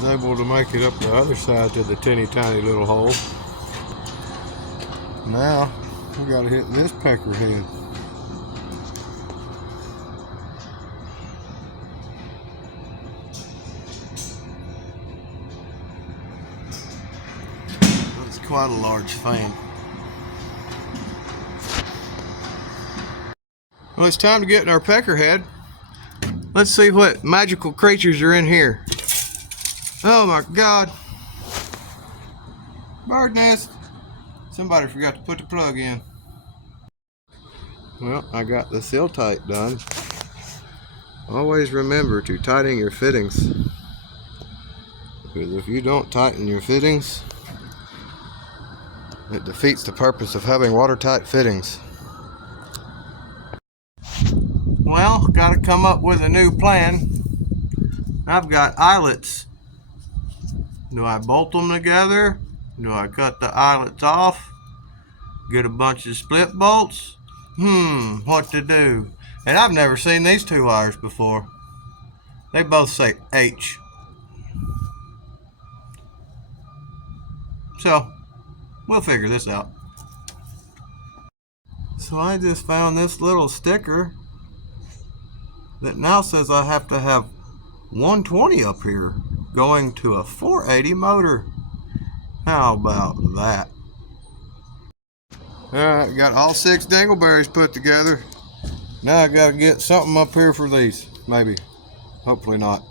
was able to make it up the other side to the teeny tiny little hole. Now we gotta hit this pecker head. It's quite a large fan. Well, it's time to get in our peckerhead. Let's see what magical creatures are in here. Oh my God. Bird nest. Somebody forgot to put the plug in. Well, I got the seal tight done. Always remember to tighten your fittings. Because if you don't tighten your fittings, it defeats the purpose of having watertight fittings. Well, got to come up with a new plan. I've got eyelets. Do I bolt them together? Do I cut the eyelets off? Get a bunch of split bolts? What to do? And I've never seen these two wires before. They both say H. So, we'll figure this out. So I just found this little sticker that now says I have to have 120 up here going to a 480 motor. How about that? Alright, got all 6 dingleberries put together. Now I gotta get something up here for these. Maybe. Hopefully not.